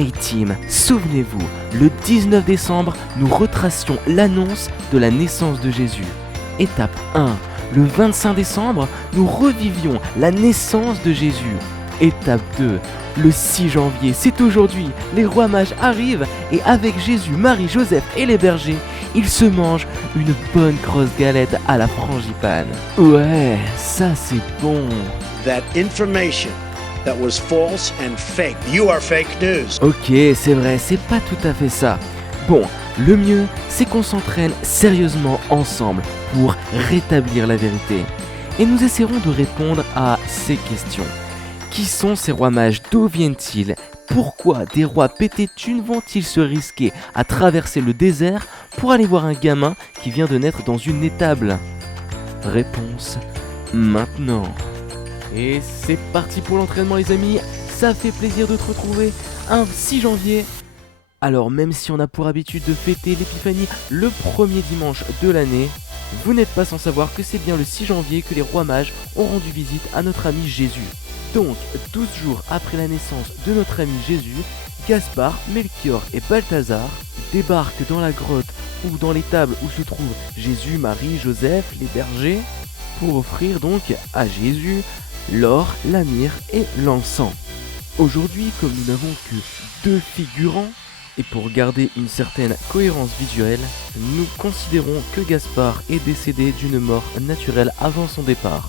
A-Team, souvenez-vous, le 19 décembre, nous retracions l'annonce de la naissance de Jésus. Étape 1. Le 25 décembre, nous revivions la naissance de Jésus. Étape 2. Le 6 janvier, c'est aujourd'hui, les rois mages arrivent et avec Jésus, Marie, Joseph et les bergers, ils se mangent une bonne grosse galette à la frangipane. Ouais, ça c'est bon. That information that was false and fake. You are fake news. Ok, c'est vrai, c'est pas tout à fait ça. Bon, le mieux, c'est qu'on s'entraîne sérieusement ensemble pour rétablir la vérité. Et nous essaierons de répondre à ces questions. Qui sont ces rois mages? D'où viennent-ils? Pourquoi des rois pétés de thunes vont-ils se risquer à traverser le désert pour aller voir un gamin qui vient de naître dans une étable? Réponse maintenant. Et c'est parti pour l'entraînement les amis, ça fait plaisir de te retrouver un 6 janvier. Alors même si on a pour habitude de fêter l'épiphanie le premier dimanche de l'année, vous n'êtes pas sans savoir que c'est bien le 6 janvier que les rois mages ont rendu visite à notre ami Jésus. Donc 12 jours après la naissance de notre ami Jésus, Gaspard, Melchior et Balthazar débarquent dans la grotte ou dans l'étable où se trouvent Jésus, Marie, Joseph, les bergers, pour offrir donc à Jésus l'or, la myrrhe et l'encens. Aujourd'hui, comme nous n'avons que 2 figurants, et pour garder une certaine cohérence visuelle, nous considérons que Gaspard est décédé d'une mort naturelle avant son départ.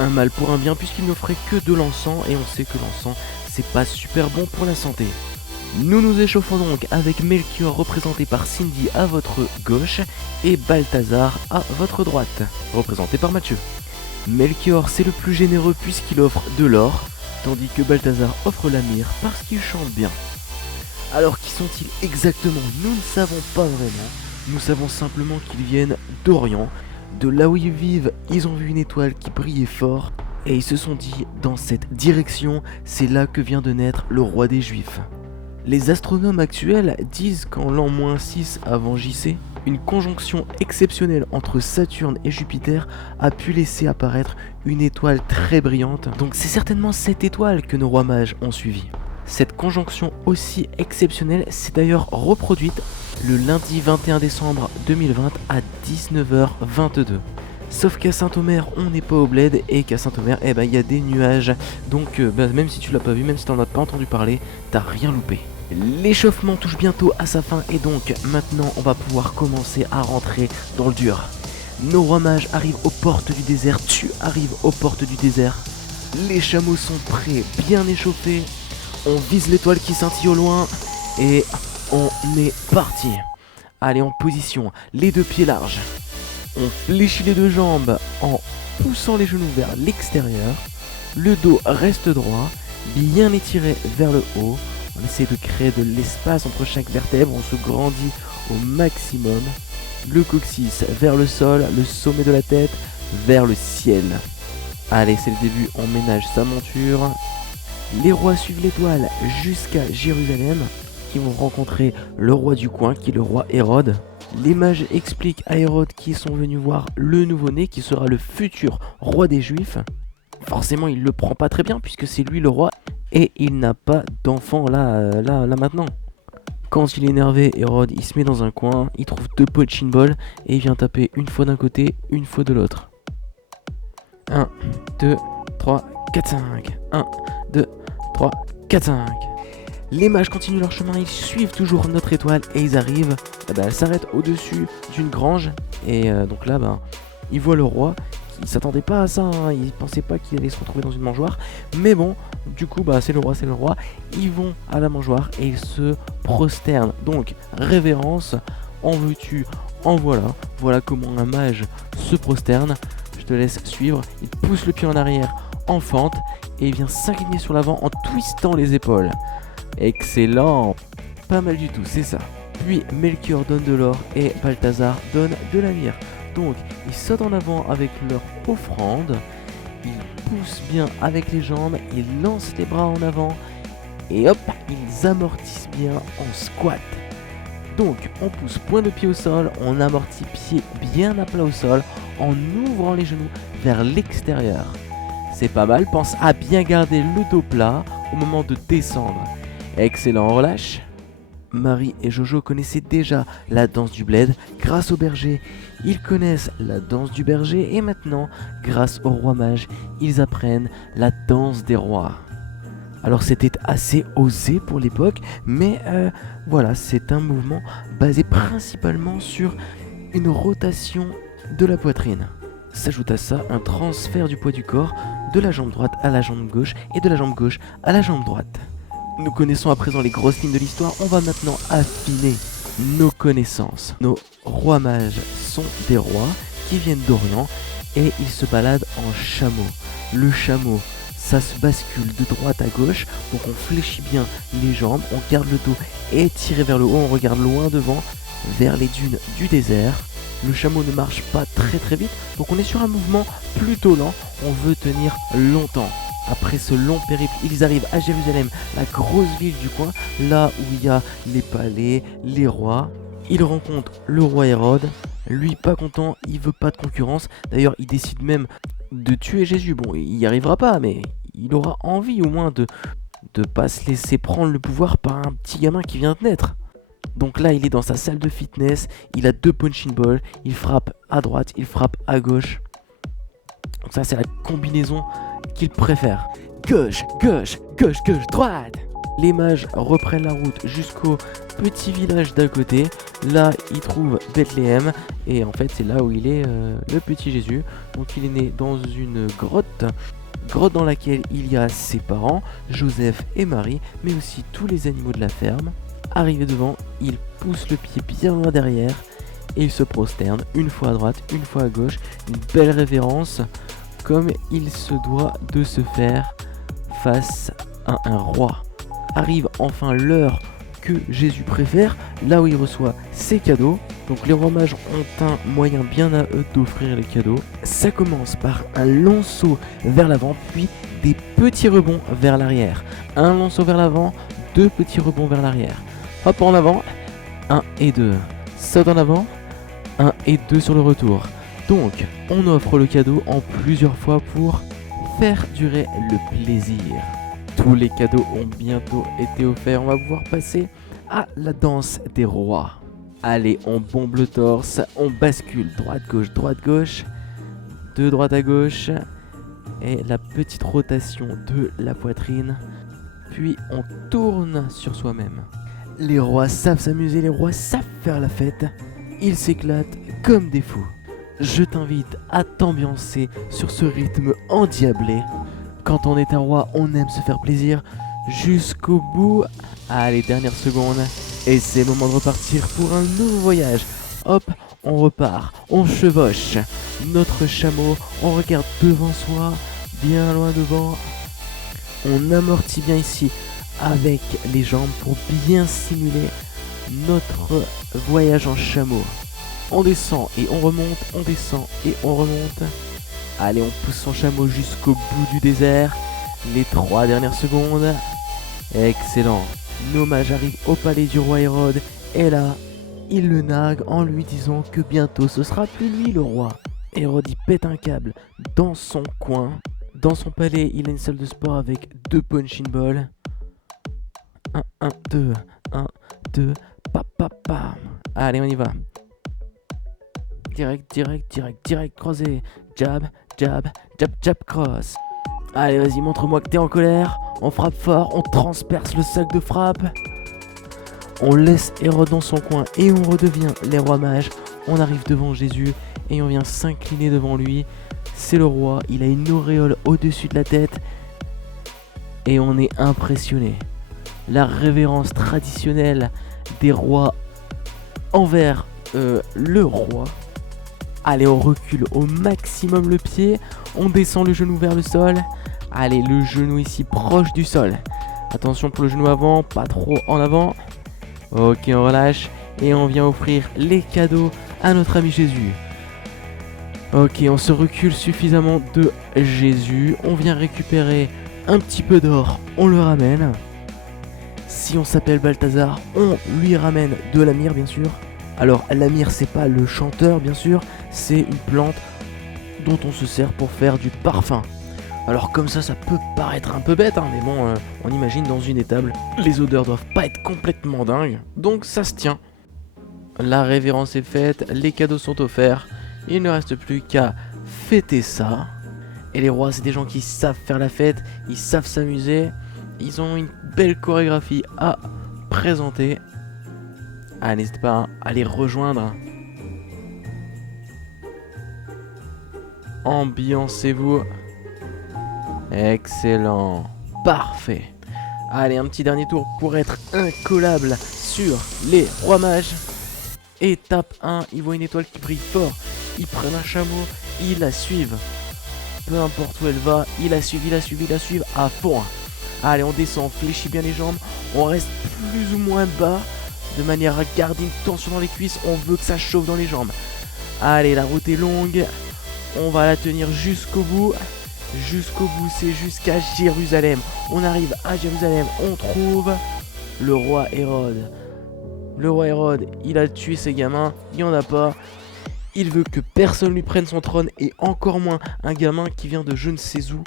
Un mal pour un bien puisqu'il n'offrait que de l'encens et on sait que l'encens c'est pas super bon pour la santé. Nous nous échauffons donc avec Melchior représenté par Cindy à votre gauche et Balthazar à votre droite, représenté par Mathieu. Melchior c'est le plus généreux puisqu'il offre de l'or, tandis que Balthazar offre la myrrhe parce qu'il chante bien. Alors qui sont-ils exactement? Nous ne savons pas vraiment, nous savons simplement qu'ils viennent d'Orient. De là où ils vivent, ils ont vu une étoile qui brillait fort et ils se sont dit dans cette direction, c'est là que vient de naître le roi des Juifs. Les astronomes actuels disent qu'en l'an -6 avant JC, une conjonction exceptionnelle entre Saturne et Jupiter a pu laisser apparaître une étoile très brillante. Donc c'est certainement cette étoile que nos rois mages ont suivi. Cette conjonction aussi exceptionnelle s'est d'ailleurs reproduite le lundi 21 décembre 2020 à 19h22. Sauf qu'à Saint-Omer, on n'est pas au bled et qu'à Saint-Omer, il y a des nuages. Donc même si tu l'as pas vu, même si t'en as pas entendu parler, t'as rien loupé. L'échauffement touche bientôt à sa fin et donc maintenant on va pouvoir commencer à rentrer dans le dur. Nos rois mages arrivent aux portes du désert, tu arrives aux portes du désert. Les chameaux sont prêts, bien échauffés. On vise l'étoile qui scintille au loin et on est parti. Allez en position, les 2 pieds larges. On fléchit les 2 jambes en poussant les genoux vers l'extérieur. Le dos reste droit, bien étiré vers le haut. On essaie de créer de l'espace entre chaque vertèbre, on se grandit au maximum. Le coccyx vers le sol, le sommet de la tête vers le ciel. Allez, c'est le début, on ménage sa monture. Les rois suivent l'étoile jusqu'à Jérusalem, qui vont rencontrer le roi du coin, qui est le roi Hérode. Les mages expliquent à Hérode qu'ils sont venus voir le nouveau-né, qui sera le futur roi des Juifs. Forcément, il le prend pas très bien, puisque c'est lui le roi, et il n'a pas d'enfant là maintenant. Quand il est énervé, Hérode, il se met dans un coin, il trouve 2 punching balls, et il vient taper une fois d'un côté, une fois de l'autre. 1, 2, 3, 4, 5. 1, 2, 3, 4, 5. Les mages continuent leur chemin, ils suivent toujours notre étoile et ils arrivent, elle s'arrête au-dessus d'une grange et donc là ils voient le roi. Ils s'attendaient pas à ça, hein. Ils pensaient pas qu'il allait se retrouver dans une mangeoire, mais bon, du coup c'est le roi. Ils vont à la mangeoire et ils se prosternent, donc révérence, en veux-tu, en voilà comment un mage se prosterne. Je te laisse suivre, il pousse le pied en arrière en fente et il vient s'incliner sur l'avant en twistant les épaules. Excellent, pas mal du tout, c'est ça. Puis Melchior donne de l'or et Balthazar donne de la myrrhe. Donc ils sautent en avant avec leur offrande, ils poussent bien avec les jambes, ils lancent les bras en avant et hop, ils amortissent bien en squat. Donc on pousse point de pied au sol, on amortit pied bien à plat au sol en ouvrant les genoux vers l'extérieur. C'est pas mal, pense à bien garder le dos plat au moment de descendre. Excellent, on relâche. Marie et Jojo connaissaient déjà la danse du bled grâce au berger. Ils connaissent la danse du berger et maintenant, grâce au roi mage, ils apprennent la danse des rois. Alors c'était assez osé pour l'époque, mais voilà, c'est un mouvement basé principalement sur une rotation de la poitrine. S'ajoute à ça un transfert du poids du corps de la jambe droite à la jambe gauche et de la jambe gauche à la jambe droite. Nous connaissons à présent les grosses lignes de l'histoire, on va maintenant affiner nos connaissances. Nos rois mages sont des rois qui viennent d'Orient et ils se baladent en chameau. Le chameau, ça se bascule de droite à gauche, donc on fléchit bien les jambes, on garde le dos étiré vers le haut, on regarde loin devant, vers les dunes du désert. Le chameau ne marche pas très vite, donc on est sur un mouvement plutôt lent, on veut tenir longtemps. Après ce long périple, ils arrivent à Jérusalem, la grosse ville du coin, là où il y a les palais, les rois. Ils rencontrent le roi Hérode, lui pas content, il veut pas de concurrence. D'ailleurs, il décide même de tuer Jésus. Bon, il y arrivera pas, mais il aura envie au moins de pas se laisser prendre le pouvoir par un petit gamin qui vient de naître. Donc là, il est dans sa salle de fitness, il a 2 punching balls, il frappe à droite, il frappe à gauche. Donc ça, c'est la combinaison qu'il préfère. Gauche, gauche, gauche, gauche, droite. Les mages reprennent la route jusqu'au petit village d'à côté. Là, ils trouvent Bethléem. Et en fait, c'est là où il est le petit Jésus. Donc il est né dans une grotte. Grotte dans laquelle il y a ses parents, Joseph et Marie, mais aussi tous les animaux de la ferme. Arrivé devant, il pousse le pied bien loin derrière. Et il se prosterne une fois à droite, une fois à gauche. Une belle révérence, comme il se doit de se faire face à un roi. Arrive enfin l'heure que Jésus préfère, là où il reçoit ses cadeaux. Donc les rois mages ont un moyen bien à eux d'offrir les cadeaux. Ça commence par un long saut vers l'avant, puis des petits rebonds vers l'arrière. Un long saut vers l'avant, 2 petits rebonds vers l'arrière. Hop en avant, 1 et 2. Saute en avant, 1 et 2 sur le retour. Donc, on offre le cadeau en plusieurs fois pour faire durer le plaisir. Tous les cadeaux ont bientôt été offerts. On va pouvoir passer à la danse des rois. Allez, on bombe le torse, on bascule droite-gauche, de droite à gauche, et la petite rotation de la poitrine. Puis on tourne sur soi-même. Les rois savent s'amuser, les rois savent faire la fête. Ils s'éclatent comme des fous. Je t'invite à t'ambiancer sur ce rythme endiablé. Quand on est un roi, on aime se faire plaisir jusqu'au bout. Allez, dernière seconde. Et c'est le moment de repartir pour un nouveau voyage. Hop, on repart, on chevauche notre chameau, on regarde devant soi, bien loin devant. On amortit bien ici avec les jambes pour bien simuler notre voyage en chameau. On descend et on remonte, on descend et on remonte. Allez, on pousse son chameau jusqu'au bout du désert. Les 3 dernières secondes. Excellent. Nos mages arrivent au palais du roi Hérode. Et là, ils le narguent en lui disant que bientôt ce sera plus lui le roi. Hérode y pète un câble dans son coin. Dans son palais, il a une salle de sport avec 2 punching balls. 1, 1, 2, 1, 2, pam. Allez, on y va. Direct, croisé. Jab, cross. Allez, vas-y, montre-moi que t'es en colère. On frappe fort, on transperce le sac de frappe. On laisse Hérode dans son coin et on redevient les rois mages. On arrive devant Jésus et on vient s'incliner devant lui. C'est le roi, il a une auréole au-dessus de la tête. Et on est impressionné. La révérence traditionnelle des rois envers le roi. Allez, on recule au maximum le pied. On descend le genou vers le sol. Allez, le genou ici proche du sol. Attention pour le genou avant, pas trop en avant. Ok, on relâche. Et on vient offrir les cadeaux à notre ami Jésus. Ok, on se recule suffisamment de Jésus. On vient récupérer un petit peu d'or. On le ramène. Si on s'appelle Balthazar, on lui ramène de la myrrhe, bien sûr. Alors, la myrrhe, c'est pas le chanteur, bien sûr. C'est une plante dont on se sert pour faire du parfum. Alors comme ça peut paraître un peu bête, hein, mais bon, on imagine dans une étable, les odeurs doivent pas être complètement dingues, donc ça se tient. La révérence est faite, les cadeaux sont offerts, il ne reste plus qu'à fêter ça. Et les rois, c'est des gens qui savent faire la fête, ils savent s'amuser, ils ont une belle chorégraphie à présenter. Ah, n'hésitez pas à les rejoindre. Ambiancez-vous. Excellent. Parfait. Allez, un petit dernier tour pour être incollable sur les rois mages. Étape 1, ils voient une étoile qui brille fort. Ils prennent un chameau, ils la suivent. Peu importe où elle va, ils la suivent à fond. Allez, on descend, on fléchit bien les jambes. On reste plus ou moins bas, de manière à garder une tension dans les cuisses. On veut que ça chauffe dans les jambes. Allez, la route est longue. On va la tenir jusqu'au bout. Jusqu'au bout, c'est jusqu'à Jérusalem. On arrive à Jérusalem, on trouve le roi Hérode. Le roi Hérode, il a tué ses gamins, il n'y en a pas. Il veut que personne lui prenne son trône et encore moins un gamin qui vient de je ne sais où.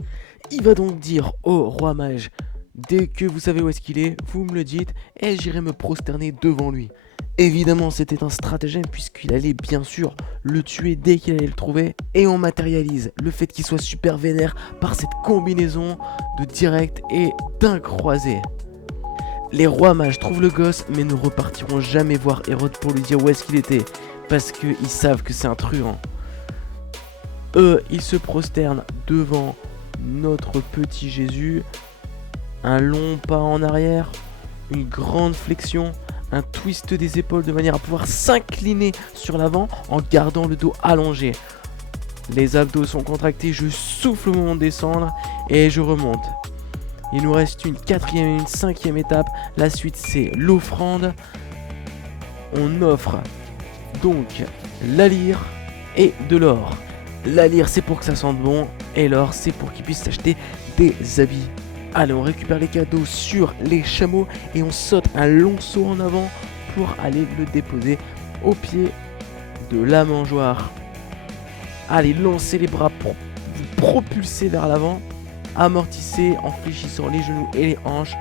Il va donc dire au roi mage, dès que vous savez où est-ce qu'il est, vous me le dites et j'irai me prosterner devant lui. Évidemment, c'était un stratagème puisqu'il allait bien sûr le tuer dès qu'il allait le trouver. Et on matérialise le fait qu'il soit super vénère par cette combinaison de direct et d'un croisé. Les rois mages trouvent le gosse mais ne repartiront jamais voir Hérode pour lui dire où est-ce qu'il était. Parce qu'ils savent que c'est un truand. Eux, ils se prosternent devant notre petit Jésus. Un long pas en arrière, une grande flexion, un twist des épaules de manière à pouvoir s'incliner sur l'avant en gardant le dos allongé. Les abdos sont contractés, je souffle au moment de descendre et je remonte. Il nous reste une quatrième et une cinquième étape. La suite, c'est l'offrande. On offre donc la lyre et de l'or. La lyre, c'est pour que ça sente bon et l'or, c'est pour qu'ils puissent s'acheter des habits. Allez, on récupère les cadeaux sur les chameaux et on saute un long saut en avant pour aller le déposer au pied de la mangeoire. Allez, lancez les bras pour vous propulser vers l'avant. Amortissez en fléchissant les genoux et les hanches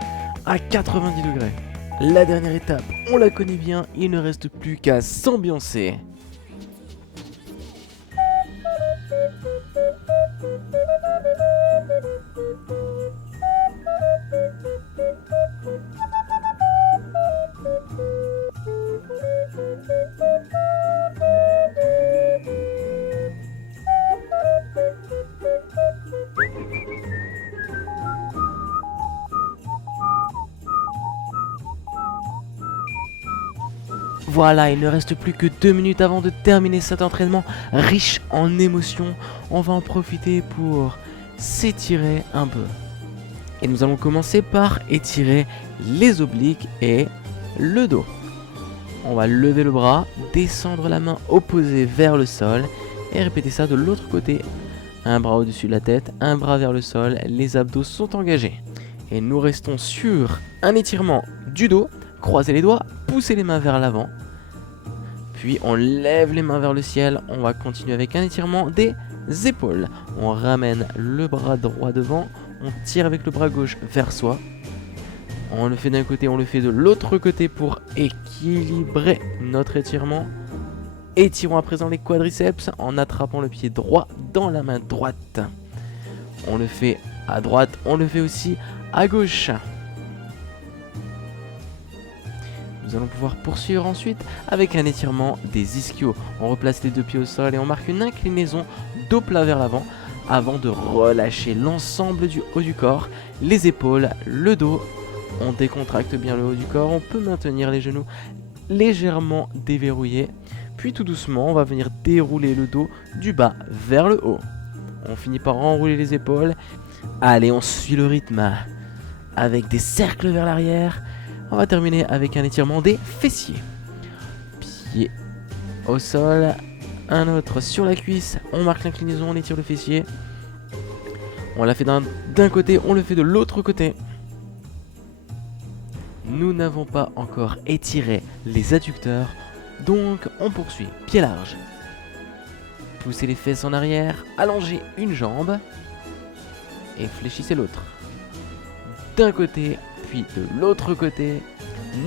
à 90 degrés. La dernière étape, on la connaît bien, il ne reste plus qu'à s'ambiancer. Voilà, il ne reste plus que 2 minutes avant de terminer cet entraînement riche en émotions. On va en profiter pour s'étirer un peu. Et nous allons commencer par étirer les obliques et le dos. On va lever le bras, descendre la main opposée vers le sol et répéter ça de l'autre côté. Un bras au-dessus de la tête, un bras vers le sol, les abdos sont engagés. Et nous restons sur un étirement du dos. Croisez les doigts, poussez les mains vers l'avant. Puis on lève les mains vers le ciel. On va continuer avec un étirement des épaules. On ramène le bras droit devant. On tire avec le bras gauche vers soi. On le fait d'un côté, on le fait de l'autre côté pour équilibrer notre étirement. Étirons à présent les quadriceps en attrapant le pied droit dans la main droite. On le fait à droite, on le fait aussi à gauche. Nous allons pouvoir poursuivre ensuite avec un étirement des ischios. On replace les deux pieds au sol et on marque une inclinaison dos plat vers l'avant avant de relâcher l'ensemble du haut du corps, les épaules, le dos. On décontracte bien le haut du corps, on peut maintenir les genoux légèrement déverrouillés. Puis tout doucement, on va venir dérouler le dos du bas vers le haut. On finit par enrouler les épaules. Allez, on suit le rythme avec des cercles vers l'arrière. On va terminer avec un étirement des fessiers. Pied au sol, un autre sur la cuisse. On marque l'inclinaison, on étire le fessier. On l'a fait d'un côté, on le fait de l'autre côté. Nous n'avons pas encore étiré les adducteurs, donc on poursuit. Pied large. Poussez les fesses en arrière, allongez une jambe. et fléchissez l'autre. D'un côté, puis de l'autre côté.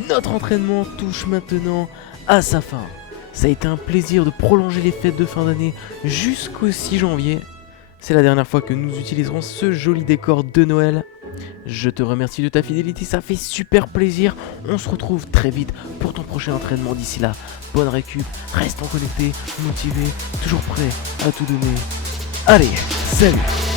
Notre entraînement touche maintenant à sa fin. Ça a été un plaisir de prolonger les fêtes de fin d'année jusqu'au 6 janvier. C'est la dernière fois que nous utiliserons ce joli décor de Noël. Je te remercie de ta fidélité, ça fait super plaisir. On se retrouve très vite pour ton prochain entraînement. D'ici là, bonne récup, restons connectés, motivés, toujours prêts à tout donner. Allez, salut!